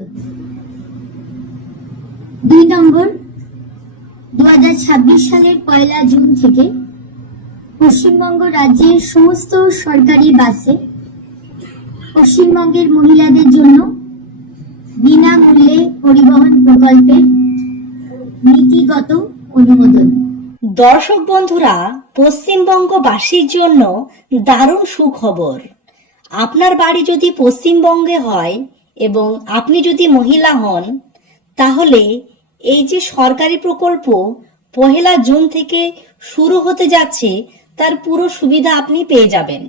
অনুমোদন। 2 নম্বর, 2026 সালের 1 জুন থেকে পশ্চিমবঙ্গ রাজ্যের সমস্ত সরকারি বাসে পশ্চিমবঙ্গের মহিলাদের জন্য বিনামূল্যে পরিবহন প্রকল্পের নীতিগত অনুমোদন। দর্শক বন্ধুরা, পশ্চিমবঙ্গবাসীর জন্য দারুণ সুখবর। আপনার বাড়ি যদি পশ্চিমবঙ্গে হয় এবং আপনি যদি মহিলা হন, তাহলে এই যে সরকারি প্রকল্প 1 জুন থেকে শুরু হতে যাচ্ছে, তার পুরো সুবিধা আপনি পেয়ে যাবেন।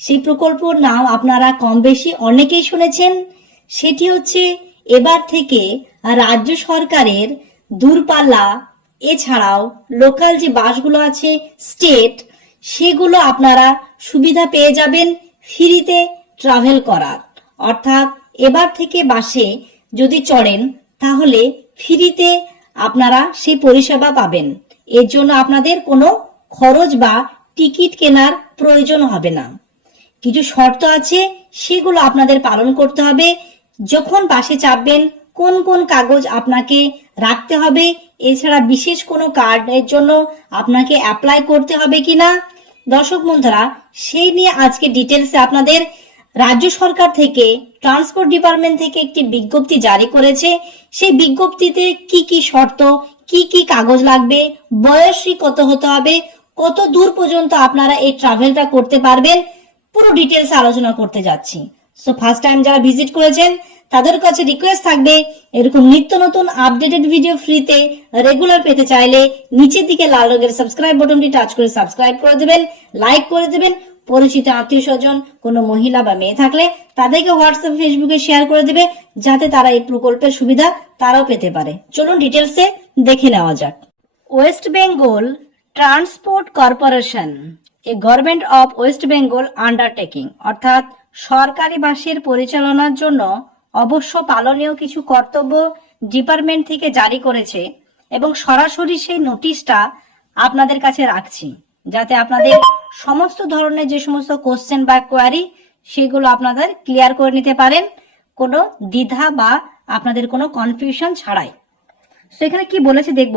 সেই প্রকল্পর নাম আপনারা কম বেশি অনেকেই শুনেছেন। সেটি হচ্ছে এবার থেকে রাজ্য সরকারের দূরপাল্লা এছাড়াও লোকাল যে বাসগুলো আছে স্টেট, সেগুলো আপনারা সুবিধা পেয়ে যাবেন ফ্রিতে ট্রাভেল করার। অর্থাৎ এবার থেকে বাসে যদি চড়েন তাহলে ফ্রিতে আপনারা সেই পরিষেবা পাবেন। এর জন্য আপনাদের কোনো খরচ বা টিকিট কেনার প্রয়োজন হবে না। কিছু শর্ত আছে, সেগুলো আপনাদের পালন করতে হবে। যখন বাসে চাপবেন কোন কোন কাগজ আপনাকে রাখতে হবে, এছাড়া বিশেষ কোনো কার্ডের জন্য আপনাকে অ্যাপ্লাই করতে হবে কিনা, দর্শক বন্ধুরা সেই নিয়ে আজকে ডিটেলসে আপনাদের রাজ্য সরকার থেকে ট্রান্সপোর্ট ডিপার্টমেন্ট থেকে একটি বিজ্ঞপ্তি জারি করেছে। সেই বিজ্ঞপ্তিতে কি কি শর্ত, কি কি কাগজ লাগবে, বয়সী কত হতে হবে, কত দূর পর্যন্ত আপনারা এই ট্রাভেলটা করতে পারবেন, পুরো ডিটেলস আলোচনা করতে যাচ্ছি। সো ফার্স্ট টাইম যারা ভিজিট করেছেন তাদের কাছে রিকোয়েস্ট থাকবে, এরকম নিত্য নতুন আপডেটেড ভিডিও ফ্রিতে রেগুলার পেতে চাইলে নিচের দিকে লাল রঙের সাবস্ক্রাইব বাটনটি টাচ করে সাবস্ক্রাইব করে দেবেন, লাইক করে দেবেন। পরিচিত আত্মীয় স্বজন কোনো মহিলা বা মেয়ে থাকলে তাদেরকে হোয়াটসঅ্যাপ ফেসবুকে শেয়ার করে দেবে, যাতে তারা এই প্রকল্পের সুবিধা তারাও পেতে পারে। চলুন ডিটেলসে দেখে নেওয়া যাক। West Bengal transport corporation a government of West Bengal undertaking, অর্থাৎ সরকারি বাসের পরিচালনার জন্য অবশ্য পালনীয় কিছু কর্তব্য ডিপার্টমেন্ট থেকে জারি করেছে এবং সরাসরি সেই নোটিশটা আপনাদের কাছে রাখছি, যাতে আপনাদের সমস্ত ধরনের যে সমস্ত কোশ্চেন বা কোয়ারি সেগুলো আপনাদের ক্লিয়ার করে নিতে পারেন কোনো দ্বিধা বা আপনাদের কোনো কনফিউশন ছাড়াই। তো এখানে কি বলেছে দেখব,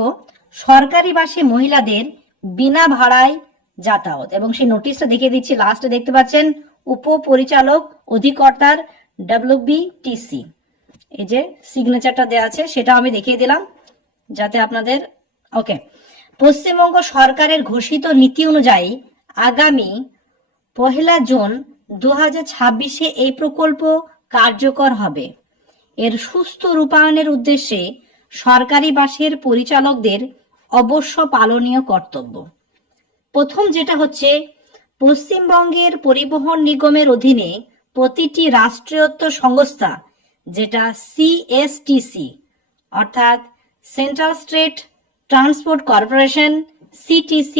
সরকারি বাসে মহিলাদের বিনা ভাড়ায় যাতায়াত, এবং সেই নোটিশটা দেখিয়ে দিচ্ছি, লাস্টে দেখতে পাচ্ছেন উপপরিচালক অধিকর্তার WBTC, এই যে সিগনেচারটা দেওয়া আছে সেটা আমি দেখিয়ে দিলাম যাতে আপনাদের ওকে। পশ্চিমবঙ্গ সরকারের ঘোষিত নীতি অনুযায়ী আগামী 1 জুন 2026 এই প্রকল্প কার্যকর হবে। এর সুস্থ রূপায়ণের উদ্দেশ্যে সরকারি বাসের পরিচালকদের অবশ্য পালনীয় কর্তব্য। প্রথম যেটা হচ্ছে, পশ্চিমবঙ্গের পরিবহন নিগমের অধীনে প্রতিটি রাষ্ট্রায়ত্ত সংস্থা, যেটা CSTC অর্থাৎ central state transport corporation, CTC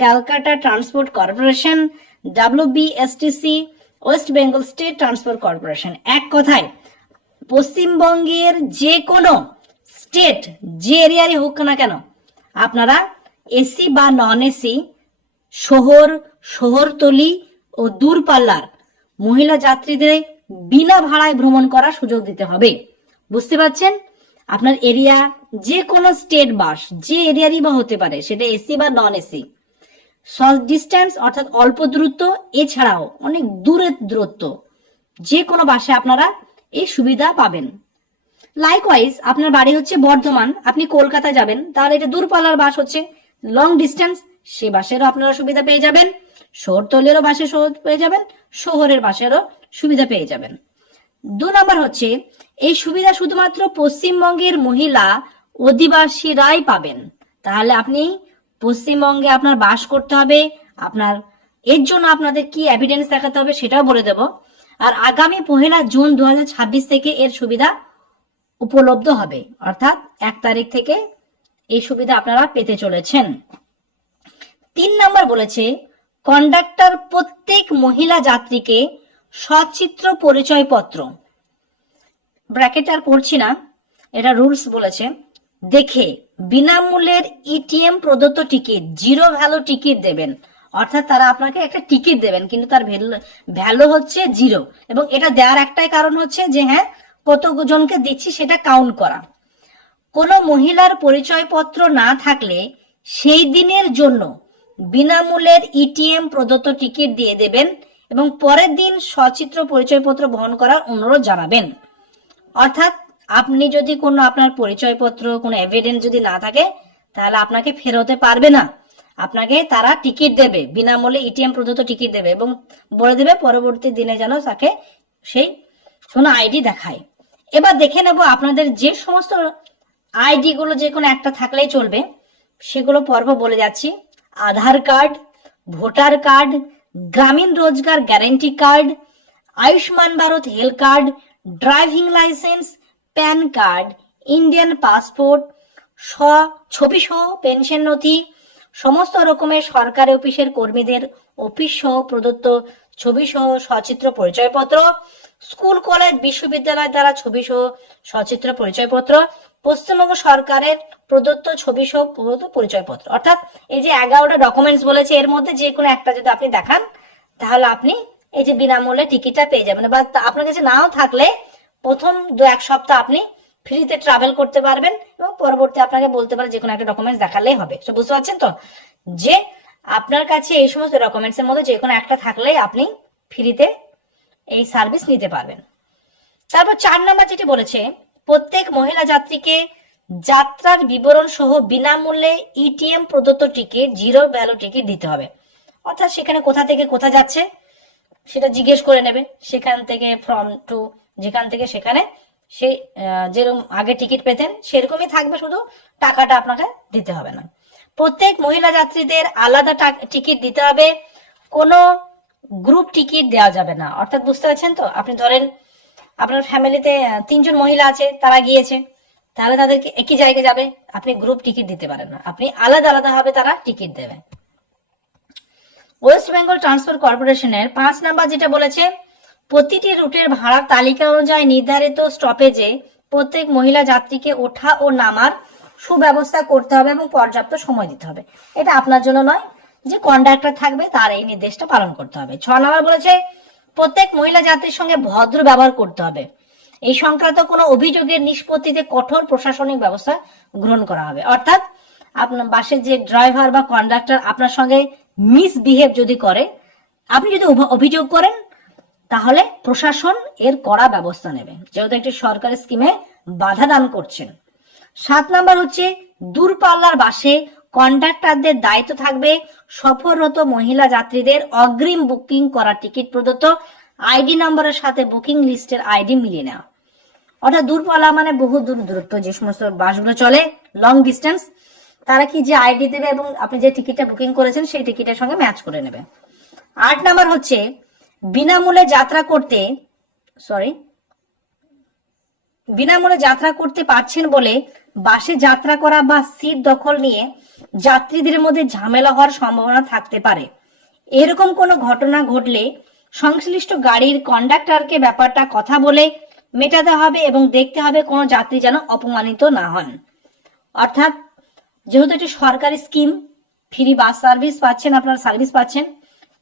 Calcutta transport corporation, WBSTC West Bengal state transport corporation, এক কথায় পশ্চিমবঙ্গের যে কোনো স্টেট যে এরিয়ারই হোক না কেন, আপনারা এসি বা নন এসি, শহর, শহরতলি ও দূরপাল্লার মহিলা যাত্রীদের বিনা ভাড়ায় ভ্রমণ করার সুযোগ দিতে হবে। বুঝতে পারছেন? আপনার এরিয়া যে কোনো স্টেট বাস যে এরিয়ারই বা হতে পারে, সেটা এসি বা নন এসি, শর্ট ডিস্টেন্স অর্থাৎ অল্প দূরত্ব, এছাড়াও অনেক দূরের দূরত্ব, যে কোনো বাসে আপনারা এই সুবিধা পাবেন। লাইকওয়াইজ আপনার বাড়ি হচ্ছে বর্ধমান, আপনি কলকাতা যাবেন, তাহলে এটা দূরপাল্লার বাস হচ্ছে লং ডিস্টেন্স, সে বাসেরও আপনারা সুবিধা পেয়ে যাবেন। শহরতলিরও বাসে পেয়ে যাবেন, শহরের বাসেরও সুবিধা পেয়ে যাবেন। 2 নম্বর হচ্ছে, এই সুবিধা শুধুমাত্র পশ্চিমবঙ্গের মহিলা অধিবাসীরাই পাবেন। তাহলে আপনি পশ্চিমবঙ্গে আপনার বাস করতে হবে, আপনার এর জন্য আপনাদের কি এভিডেন্স দেখাতে হবে সেটাও বলে দেব। আর আগামী 1 জুন 2026 থেকে এর সুবিধা উপলব্ধ হবে, অর্থাৎ 1 তারিখ থেকে এই সুবিধা আপনারা পেতে চলেছেন। 3 নম্বর বলেছে, কন্ডাক্টর প্রত্যেক মহিলা যাত্রীকে সচিত্র পরিচয়পত্র, ব্র্যাকেট আর পড়ছি না, এটা রুলস বলেছে, দেখে বিনামূল্যের ETM প্রদত্ত টিকিট, জিরো ভ্যালু টিকিট দেবেন। অর্থাৎ তারা আপনাকে একটা টিকিট দেবেন কিন্তু তার ভ্যালু হচ্ছে জিরো, এবং এটা দেওয়ার একটাই কারণ হচ্ছে যে হ্যাঁ কতজনকে দিচ্ছি সেটা কাউন্ট করা। কোনো মহিলার পরিচয়পত্র না থাকলে সেই দিনের জন্য বিনামূল্যের ইটিএম প্রদত্ত টিকিট দিয়ে দেবেন এবং পরের দিন সচিত্র পরিচয়পত্র বহন করার অনুরোধ জানাবেন। অর্থাৎ আপনি যদি কোনো আপনার পরিচয়পত্র কোনো এভিডেন্স যদি না থাকে তাহলে আপনাকে ফেরোতে পারবে না, আপনাকে তারা টিকিট দেবে, বিনামূল্যে ইটিএম প্রদত্ত টিকিট দেবে এবং বলে দেবে পরবর্তী দিনে যেন তাকে সেই কোনো আইডি দেখায়। এবার দেখে নেব আপনাদের যে সমস্ত আইডি গুলো যে কোনো একটা থাকলেই চলবে, সেগুলো পর্ব বলে যাচ্ছি। আধার কার্ড, ভোটার কার্ড, গ্রামীণ রোজগার guarantee card, Ayushman Bharat health card, driving licence, pan card, Indian passport, ছবি সহ পেনশন নথি, সমস্ত রকমের সরকারি অফিসের কর্মীদের অফিস সহ প্রদত্ত ছবি সহ সচিত্র পরিচয়পত্র, স্কুল কলেজ বিশ্ববিদ্যালয় দ্বারা ছবি সহ সচিত্র পরিচয়পত্র, পশ্চিমবঙ্গ সরকারের প্রদত্ত ছবি সহ প্রদত্ত পরিচয়পত্র। অর্থাৎ এই যে 11টা ডকুমেন্টস বলেছে এর মধ্যে যে কোনো একটা যদি আপনি দেখান তাহলে আপনি এই যে বিনামূল্যে টিকিটটা পেয়ে যাবেন। বা আপনার কাছে নাও থাকলে প্রথম 2-1 সপ্তাহ আপনি ফ্রিতে ট্রাভেল করতে পারবেন এবং পরবর্তী আপনাকে বলতে পারে যে কোনো একটা ডকুমেন্টস দেখালেই হবে। তো বুঝতে পারছেন তো যে আপনার কাছে এই সমস্ত ডকুমেন্টস এর মধ্যে যে কোনো একটা থাকলেই আপনি ফ্রিতে এই সার্ভিস নিতে পারবেন। তারপর 4 নম্বর যেটি বলেছে, প্রত্যেক মহিলা যাত্রীকে যাত্রার বিবরণ সহ বিনামূল্যে ইটিএম প্রদত্ত টিকিট, জিরো ভ্যালু টিকিট দিতে হবে। অর্থাৎ সেখানে কোথা থেকে কোথা যাচ্ছে সেটা জিজ্ঞেস করে নেবে, সেখান থেকে ফ্রম টু যেখান থেকে সেখানে সে যেরকম আগে টিকিট পেতেন সেরকমই থাকবে, শুধু টাকাটা আপনাকে দিতে হবে না। প্রত্যেক মহিলা যাত্রীদের আলাদা টিকিট দিতে হবে, কোনো গ্রুপ টিকিট দেওয়া যাবে না। অর্থাৎ বুঝতে পারছেন তো, আপনি ধরেন আপনার ফ্যামিলিতে 3 জন মহিলা আছে, তারা গিয়েছে, তাহলে তাদেরকে একই জায়গায় যাবে, আপনি গ্রুপ টিকিট দিতে পারেন না, আপনি আলাদা আলাদা ভাবে তারা টিকিট দেবে। ওয়েস্ট বেঙ্গল ট্রান্সপোর্ট কর্পোরেশনের 5 নাম্বার যেটা বলেছে, প্রতিটি রুটের ভাড়ার তালিকা অনুযায়ী নির্ধারিত স্টপেজে প্রত্যেক মহিলা যাত্রীকে ওঠা ও নামার সুব্যবস্থা করতে হবে এবং পর্যাপ্ত সময় দিতে হবে। এটা আপনার জন্য নয়, যে কন্ডাক্টর থাকবে তার এই নির্দেশটা পালন করতে হবে। 6 নাম্বার বলেছে, প্রত্যেক মহিলা যাত্রীর সঙ্গে ভদ্র ব্যবহার করতে হবে। এই সংক্রান্ত কোনো অভিযোগের নিষ্পত্তিতে কঠোর প্রশাসনিক ব্যবস্থা গ্রহণ করা হবে। অর্থাৎ আপনার বাসের যে ড্রাইভার বা কন্ডাক্টর আপনার সঙ্গে মিসবিহেভ যদি করে, আপনি যদি অভিযোগ করেন তাহলে প্রশাসন এর কড়া ব্যবস্থা নেবে, যেহেতু একটি সরকারি স্কিমে বাধা দান করছেন। 7 নাম্বার হচ্ছে, দূরপাল্লার বাসে কন্ডাক্টরদের দায়িত্ব থাকবে সফররত মহিলা যাত্রীদের অগ্রিম বুকিং করা টিকিট প্রদত্ত আইডি নম্বরের সাথে বুকিং লিস্টের আইডি মিলিয়ে নেওয়া। অর্থাৎ দূরপাল্লা মানে বহু দূরত্ব যে সমস্ত বাসগুলো চলে লং ডিস্টেন্স, তারা কি যে আইডি দেবে এবং আপনি যে টিকিটটা বুকিং করেছেন সেই টিকিটের সঙ্গে ম্যাচ করে নেবে। 8 নাম্বার হচ্ছে, বিনামূল্যে যাত্রা করতে পারছেন বলে বাসে যাত্রা করা বা সিট দখল নিয়ে যাত্রীদের মধ্যে ঝামেলা হওয়ার সম্ভাবনা থাকতে পারে। এরকম কোনো ঘটনা ঘটলে সংশ্লিষ্ট গাড়ির কন্ডাক্টরকে ব্যাপারটা কথা বলে মেটাতে হবে এবং দেখতে হবে কোনো যাত্রী যেন অপমানিত না হন। অর্থাৎ যেহেতু এটি সরকারি স্কিম, ফ্রি বাস সার্ভিস পাচ্ছেন, আপনারা সার্ভিস পাচ্ছেন,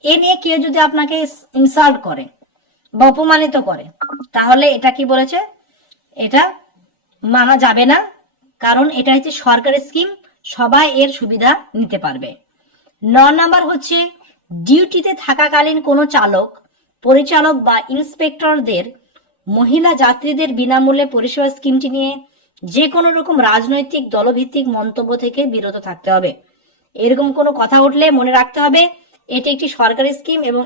এ নিয়ে কেউ যদি আপনাকে ইনসাল্ট করে বা অপমানিত করে তাহলে এটা কি বলেছে, এটা মানা যাবে না, কারণ এটা হচ্ছে সরকারি স্কিম, সবাই এর সুবিধা নিতে পারবে। 9 নাম্বার হচ্ছে, ডিউটিতে থাকাকালীন কোনো চালক, পরিচালক বা ইন্সপেক্টরদের মহিলা যাত্রীদের বিনামূল্যে পরিষেবা স্কিমটি নিয়ে যে কোনো রকম রাজনৈতিক দলভিত্তিক মন্তব্য থেকে বিরত থাকতে হবে। এরকম কোনো কথা উঠলে মনে রাখতে হবে এটি একটি সরকারি স্কিম এবং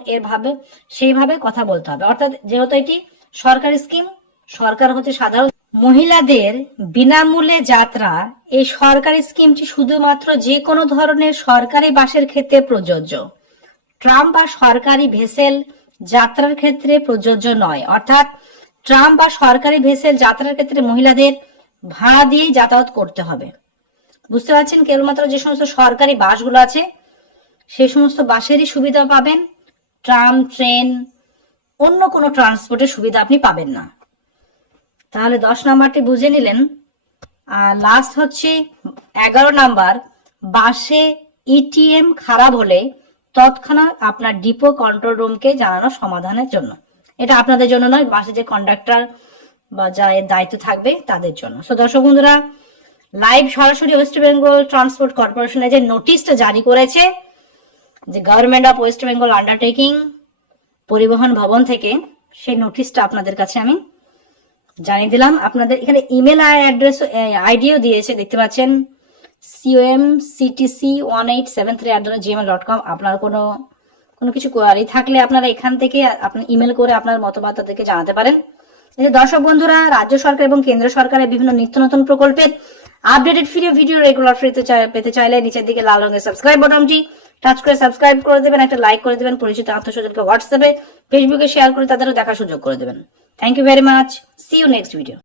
সেইভাবে কথা বলতে হবে। অর্থাৎ যেহেতু এটি সরকারি স্কিম, সরকার হচ্ছে সাধারণ মহিলাদের বিনামূল্যে যাত্রা, এই সরকারি স্কিমটি শুধুমাত্র যে কোনো ধরনের সরকারি বাসের ক্ষেত্রে প্রযোজ্য, ট্রাম বা সরকারি ভেসেল যাত্রার ক্ষেত্রে প্রযোজ্য নয়। অর্থাৎ ট্রাম বা সরকারি ভেসেল যাত্রার ক্ষেত্রে মহিলাদের ভাড়া দিয়েই যাতায়াত করতে হবে। বুঝতে পারছেন, কেবলমাত্র যে সমস্ত সরকারি বাসগুলো আছে সেই সমস্ত বাসেরই সুবিধা পাবেন, ট্রাম, ট্রেন, অন্য কোনো ট্রান্সপোর্টের সুবিধা আপনি পাবেন না। তাহলে 10 নাম্বারটি বুঝে নিলেন। আর লাস্ট হচ্ছে 11 নাম্বার, বাসে ইটিএম খারাপ হলে তৎক্ষণাৎ আপনার ডিপো কন্ট্রোল রুমকে জানানো সমাধানের জন্য। এটা আপনাদের জন্য নয়, বাসে যে কন্ডাক্টর বা যা এর দায়িত্ব থাকবে তাদের জন্য। তো দর্শক বন্ধুরা, লাইভ সরাসরি ওয়েস্ট বেঙ্গল ট্রান্সপোর্ট কর্পোরেশনের যে নোটিশটা জারি করেছে, যে government of West Bengal undertaking পরিবহন ভবন থেকে, সেই নোটিশটা আপনাদের কাছে আমি জানিয়ে দিলাম। আপনাদের এখানে ইমেল অ্যাড্রেস আইডিও দিয়েছে, দেখতে পাচ্ছেন comctc1873@gmail.com। আপনার কোনো কিছু কোয়ারি থাকলে আপনারা এখান থেকে আপনি ইমেল করে আপনার মতামত তাদেরকে জানাতে পারেন। দর্শক বন্ধুরা, রাজ্য সরকার এবং কেন্দ্র সরকারের বিভিন্ন নিত্য নতুন প্রকল্পের আপডেটেড ভিডিও রেগুলার পেতে চাইলে নিচের দিকে লাল রঙের সাবস্ক্রাইব বাটনটি টাচ করে সাবস্ক্রাইব করে দেবেন, একটা লাইক করে দেবেন, পরিচিত আত্মীয়স্বজনকে হোয়াটসঅ্যাপে ফেসবুকে শেয়ার করে তাদেরও দেখার সুযোগ করে দেবেন। Thank you very much. See you next video.